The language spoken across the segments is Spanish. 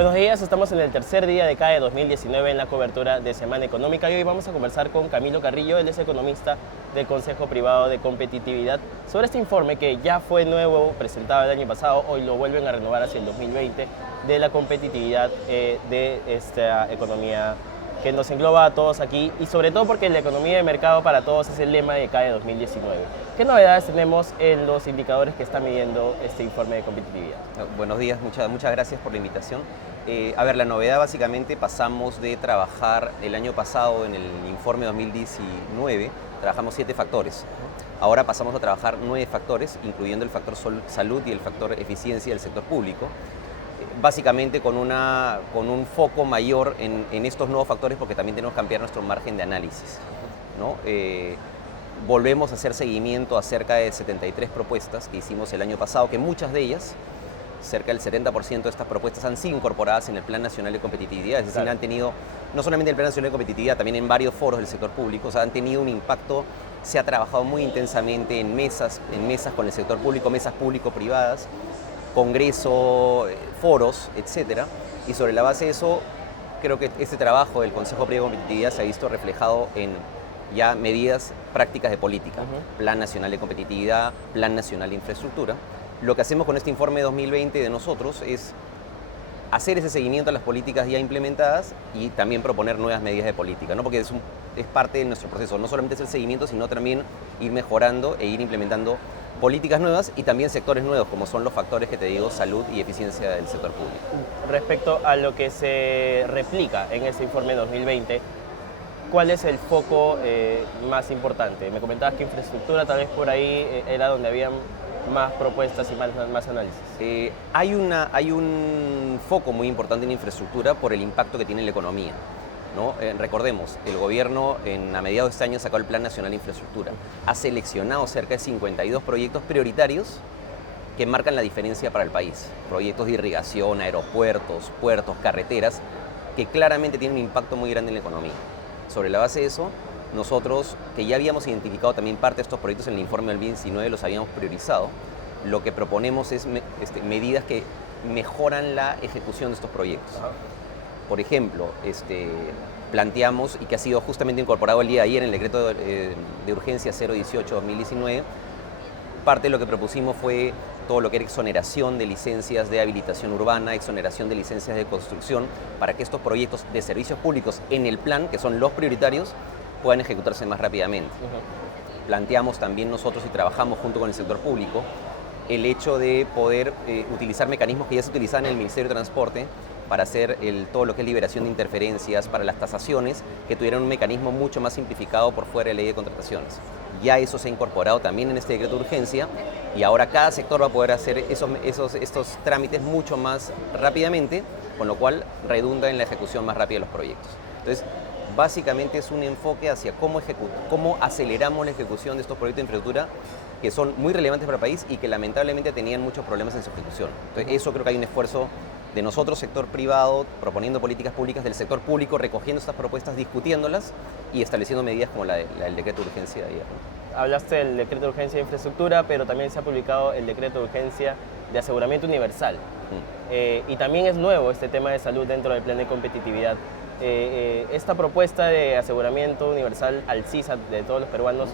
Buenos días, estamos en el tercer día de CAE 2019 en la cobertura de Semana Económica y hoy vamos a conversar con Camilo Carrillo, él es economista del Consejo Privado de Competitividad, sobre este informe que ya fue nuevo, presentado el año pasado, hoy lo vuelven a renovar hacia el 2020, de la competitividad de esta economía que nos engloba a todos aquí y sobre todo porque la economía de mercado para todos es el lema de CAE 2019. ¿Qué novedades tenemos en los indicadores que está midiendo este informe de competitividad? Buenos días, muchas gracias por la invitación. La novedad básicamente pasamos de trabajar el año pasado en el informe 2019, trabajamos 7 factores. Ahora pasamos a trabajar 9 factores, incluyendo el factor salud y el factor eficiencia del sector público. Básicamente con un foco mayor en estos nuevos factores porque también tenemos que ampliar nuestro margen de análisis, ¿no? Volvemos a hacer seguimiento a cerca de 73 propuestas que hicimos el año pasado, que muchas de ellas, cerca del 70% de estas propuestas han sido incorporadas en el Plan Nacional de Competitividad, es decir, han tenido, no solamente en el Plan Nacional de Competitividad, también en varios foros del sector público, o sea, han tenido un impacto, se ha trabajado muy intensamente en mesas con el sector público, mesas público-privadas, congreso, foros, etcétera, y sobre la base de eso, creo que este trabajo del Consejo Privado de Competitividad se ha visto reflejado en ya medidas prácticas de política, Plan Nacional de Competitividad, Plan Nacional de Infraestructura. Lo que hacemos con este informe 2020 de nosotros es hacer ese seguimiento a las políticas ya implementadas y también proponer nuevas medidas de política, ¿no? Porque es parte de nuestro proceso, no solamente es el seguimiento, sino también ir mejorando e ir implementando políticas nuevas y también sectores nuevos, como son los factores que te digo, salud y eficiencia del sector público. Respecto a lo que se replica en este informe 2020, ¿cuál es el foco más importante? Me comentabas que infraestructura, tal vez por ahí era donde habían más propuestas y más análisis. Hay un foco muy importante en infraestructura por el impacto que tiene en la economía, ¿no? Recordemos, el gobierno a mediados de este año sacó el Plan Nacional de Infraestructura. Ha seleccionado cerca de 52 proyectos prioritarios que marcan la diferencia para el país. Proyectos de irrigación, aeropuertos, puertos, carreteras, que claramente tienen un impacto muy grande en la economía. Sobre la base de eso, nosotros, que ya habíamos identificado también parte de estos proyectos en el informe del 2019, los habíamos priorizado, lo que proponemos es medidas que mejoran la ejecución de estos proyectos. Por ejemplo, planteamos, y que ha sido justamente incorporado el día de ayer en el decreto de urgencia 018-2019, parte de lo que propusimos fue todo lo que era exoneración de licencias de habilitación urbana, exoneración de licencias de construcción, para que estos proyectos de servicios públicos en el plan, que son los prioritarios, puedan ejecutarse más rápidamente. Planteamos también nosotros, y trabajamos junto con el sector público, el hecho de poder utilizar mecanismos que ya se utilizaban en el Ministerio de Transporte para hacer todo lo que es liberación de interferencias, para las tasaciones, que tuvieran un mecanismo mucho más simplificado por fuera de la ley de contrataciones. Ya eso se ha incorporado también en este decreto de urgencia y ahora cada sector va a poder hacer estos trámites mucho más rápidamente, con lo cual redunda en la ejecución más rápida de los proyectos. Entonces, básicamente es un enfoque hacia cómo aceleramos la ejecución de estos proyectos de infraestructura que son muy relevantes para el país y que lamentablemente tenían muchos problemas en su ejecución. Entonces, eso creo que hay un esfuerzo de nosotros, sector privado, proponiendo políticas públicas, del sector público, recogiendo estas propuestas, discutiéndolas y estableciendo medidas como el decreto de urgencia de ayer, ¿no? Hablaste del decreto de urgencia de infraestructura, pero también se ha publicado el decreto de urgencia de aseguramiento universal. Y también es nuevo este tema de salud dentro del plan de competitividad. Esta propuesta de aseguramiento universal al CISA de todos los peruanos,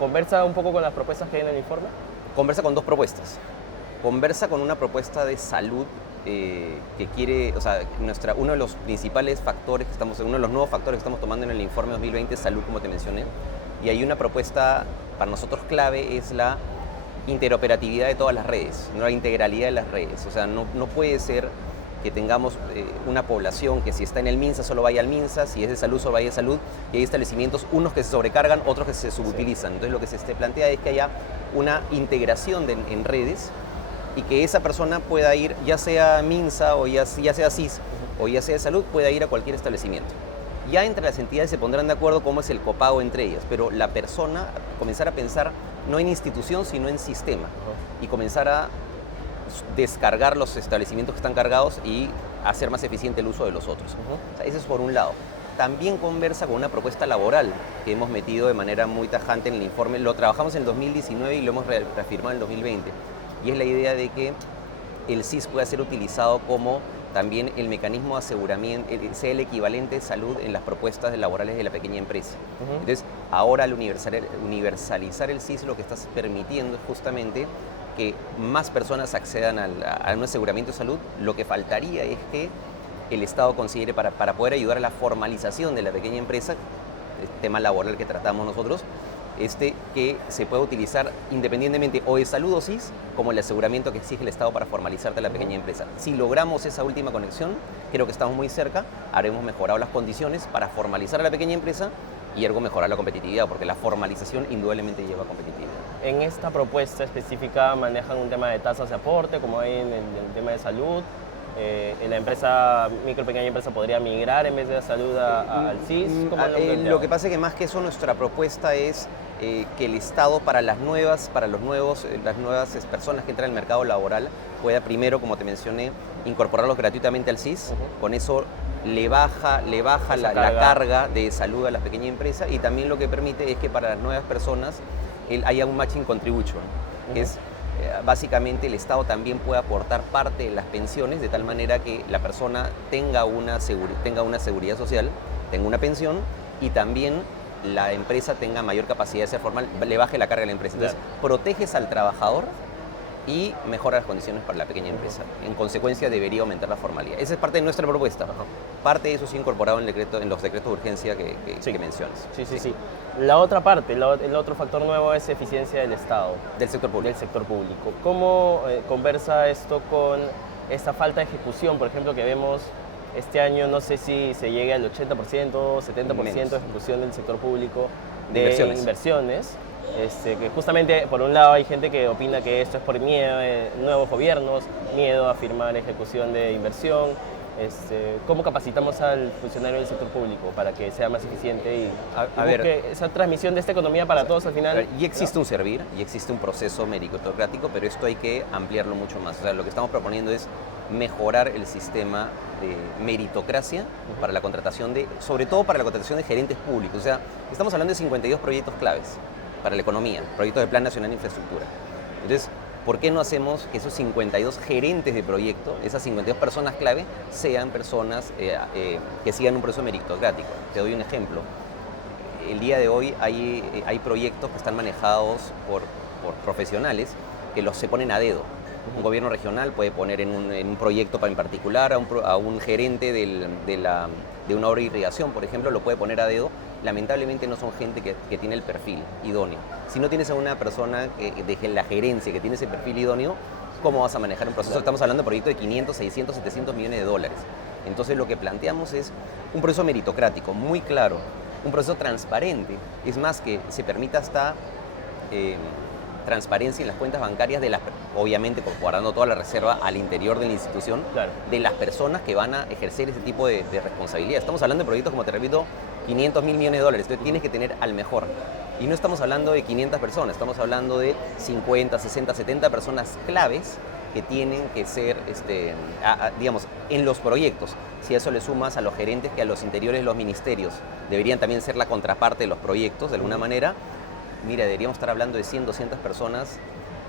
¿conversa un poco con las propuestas que hay en el informe? Conversa con 2 propuestas. Conversa con una propuesta de salud que quiere, o sea, uno de los principales factores uno de los nuevos factores que estamos tomando en el informe 2020 es salud, como te mencioné. Y hay una propuesta para nosotros clave, es la interoperatividad de todas las redes, no la integralidad de las redes. O sea, no puede ser que tengamos una población que si está en el MINSA solo vaya al MINSA, si es de salud solo vaya de salud, y hay establecimientos, unos que se sobrecargan, otros que se subutilizan. Entonces lo que se plantea es que haya una integración en redes y que esa persona pueda ir, ya sea MINSA o ya sea CIS o ya sea de salud, pueda ir a cualquier establecimiento. Ya entre las entidades se pondrán de acuerdo cómo es el copago entre ellas, pero la persona comenzar a pensar no en institución, sino en sistema, y comenzar a descargar los establecimientos que están cargados y hacer más eficiente el uso de los otros. O sea, eso es por un lado. También conversa con una propuesta laboral que hemos metido de manera muy tajante en el informe. Lo trabajamos en el 2019 y lo hemos reafirmado en el 2020. Y es la idea de que el CIS pueda ser utilizado como también el mecanismo de aseguramiento sea el equivalente de salud en las propuestas laborales de la pequeña empresa. Entonces, ahora al universalizar el SIS, lo que estás permitiendo es justamente que más personas accedan a un aseguramiento de salud. Lo que faltaría es que el Estado considere, para poder ayudar a la formalización de la pequeña empresa, el tema laboral que tratamos nosotros, que se pueda utilizar independientemente o de salud o SIS como el aseguramiento que exige el Estado para formalizarte la pequeña empresa. Si logramos esa última conexión, creo que estamos muy cerca, habremos mejorado las condiciones para formalizar a la pequeña empresa y ergo mejorar la competitividad, porque la formalización indudablemente lleva a competitividad. En esta propuesta específica manejan un tema de tasas de aporte, como hay en el tema de salud. La empresa, micro pequeña empresa, podría migrar en vez de la salud al SIS. Lo que pasa es que más que eso, nuestra propuesta es que el Estado para las nuevas personas que entran al mercado laboral pueda primero, como te mencioné, incorporarlos gratuitamente al SIS. Con eso le baja la carga de salud a la pequeña empresa, y también lo que permite es que para las nuevas personas haya un matching contribution, que es básicamente el Estado también puede aportar parte de las pensiones, de tal manera que la persona tenga una seguridad social, tenga una pensión, y también la empresa tenga mayor capacidad de ser formal, le baje la carga a la empresa. Entonces, proteges al trabajador y mejora las condiciones para la pequeña empresa. En consecuencia, debería aumentar la formalidad. Esa es parte de nuestra propuesta. Parte de eso sí incorporado en los decretos de urgencia que mencionas. Sí. La otra parte, el otro factor nuevo es eficiencia del Estado. Del sector público. Del sector público. ¿Cómo conversa esto con esta falta de ejecución, por ejemplo, que vemos este año? No sé si se llegue al 80%, 70% de ejecución del sector público de inversiones. Que justamente, por un lado, hay gente que opina que esto es por miedo de nuevos gobiernos, miedo a firmar ejecución de inversión. ¿Cómo capacitamos al funcionario del sector público para que sea más eficiente y busque esa transmisión de esta economía para todos al final? Y existe un servir, y existe un proceso meritocrático, pero esto hay que ampliarlo mucho más. O sea, lo que estamos proponiendo es mejorar el sistema de meritocracia para la contratación sobre todo para la contratación de gerentes públicos. O sea, estamos hablando de 52 proyectos claves para la economía, proyectos de Plan Nacional de Infraestructura. Entonces, ¿por qué no hacemos que esos 52 gerentes de proyecto, esas 52 personas clave, sean personas que sigan un proceso meritocrático? Te doy un ejemplo. El día de hoy hay proyectos que están manejados por profesionales que se ponen a dedo. Un gobierno regional puede poner en un proyecto en particular a un gerente de una obra de irrigación, por ejemplo, lo puede poner a dedo. Lamentablemente no son gente que tiene el perfil idóneo. Si no tienes a una persona de la gerencia que tiene ese perfil idóneo, ¿cómo vas a manejar un proceso? Estamos hablando de proyectos de 500, 600, 700 millones de dólares. Entonces lo que planteamos es un proceso meritocrático, muy claro, un proceso transparente. Es más, que se permita hasta transparencia en las cuentas bancarias, obviamente guardando toda la reserva al interior de la institución, de las personas que van a ejercer ese tipo de responsabilidad. Estamos hablando de proyectos, como te repito, 500 mil millones de dólares. Entonces tienes que tener al mejor. Y no estamos hablando de 500 personas, estamos hablando de 50, 60, 70 personas claves que tienen que ser, digamos, en los proyectos. Si a eso le sumas a los gerentes, que a los interiores de los ministerios deberían también ser la contraparte de los proyectos, de alguna manera, mira, deberíamos estar hablando de 100, 200 personas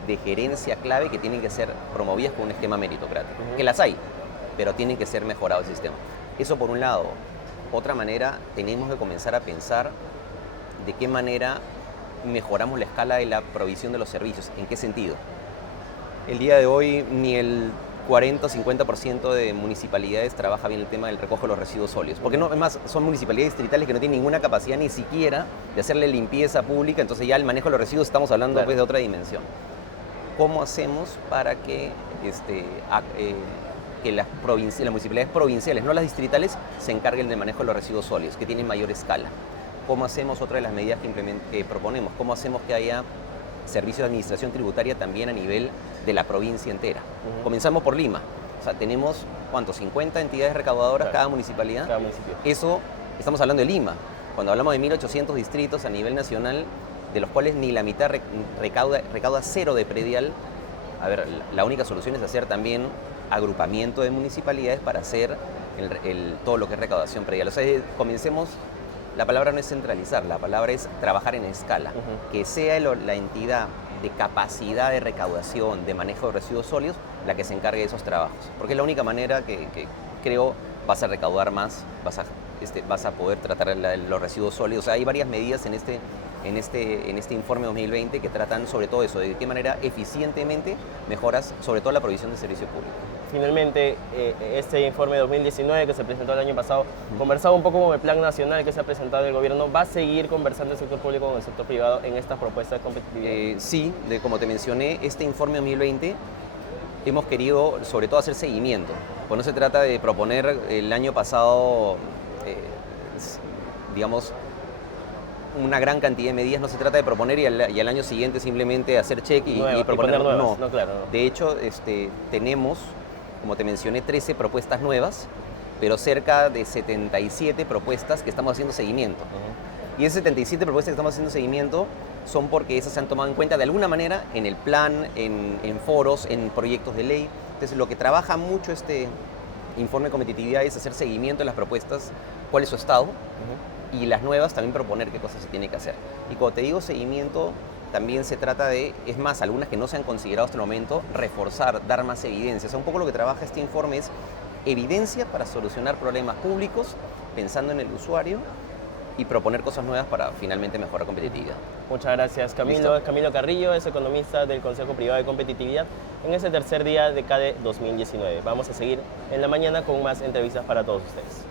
de gerencia clave que tienen que ser promovidas con un esquema meritocrático. Que las hay, pero tienen que ser mejorado el sistema. Eso por un lado. Otra manera, tenemos que comenzar a pensar de qué manera mejoramos la escala de la provisión de los servicios. ¿En qué sentido? El día de hoy ni el 40 o 50% de municipalidades trabaja bien el tema del recojo de los residuos sólidos. Porque no, además son municipalidades distritales que no tienen ninguna capacidad ni siquiera de hacerle limpieza pública, entonces ya el manejo de los residuos estamos hablando pues, de otra dimensión. ¿Cómo hacemos para que las municipalidades provinciales, no las distritales, se encarguen del manejo de los residuos sólidos, que tienen mayor escala? ¿Cómo hacemos? Otra de las medidas que proponemos, ¿cómo hacemos que haya servicios de administración tributaria también a nivel de la provincia entera? Comenzamos por Lima. O sea, tenemos, ¿cuántos? 50 entidades recaudadoras cada municipalidad. Cada municipio. Eso, estamos hablando de Lima. Cuando hablamos de 1.800 distritos a nivel nacional, de los cuales ni la mitad recauda cero de predial, a ver, la única solución es hacer también agrupamiento de municipalidades para hacer todo lo que es recaudación predial. O sea, comencemos. La palabra no es centralizar, la palabra es trabajar en escala. Que sea la entidad de capacidad de recaudación, de manejo de residuos sólidos, la que se encargue de esos trabajos. Porque es la única manera que creo vas a recaudar más, vas a poder tratar los residuos sólidos. O sea, hay varias medidas en este informe 2020 que tratan sobre todo eso, de qué manera eficientemente mejoras sobre todo la provisión de servicio público. Finalmente, este informe 2019 que se presentó el año pasado, conversaba un poco con el plan nacional que se ha presentado el gobierno. ¿Va a seguir conversando el sector público con el sector privado en estas propuestas de competitividad? Sí, como te mencioné, este informe 2020 hemos querido sobre todo hacer seguimiento. Pues no se trata de proponer el año pasado, digamos, una gran cantidad de medidas, no se trata de proponer y al año siguiente simplemente hacer check y proponer nuevas. No. No, claro, no. De hecho, tenemos, como te mencioné, 13 propuestas nuevas, pero cerca de 77 propuestas que estamos haciendo seguimiento. Y esas 77 propuestas que estamos haciendo seguimiento son porque esas se han tomado en cuenta de alguna manera en el plan, en foros, en proyectos de ley. Entonces, lo que trabaja mucho este informe de competitividad es hacer seguimiento de las propuestas, cuál es su estado, y las nuevas también proponer qué cosas se tiene que hacer. Y cuando te digo seguimiento, también se trata de, es más, algunas que no se han considerado hasta el momento, reforzar, dar más evidencia. O sea, un poco lo que trabaja este informe es evidencia para solucionar problemas públicos, pensando en el usuario, y proponer cosas nuevas para finalmente mejorar competitividad. Muchas gracias, Camilo. ¿Listo? Camilo Carrillo es economista del Consejo Privado de Competitividad en ese tercer día de CADE 2019. Vamos a seguir en la mañana con más entrevistas para todos ustedes.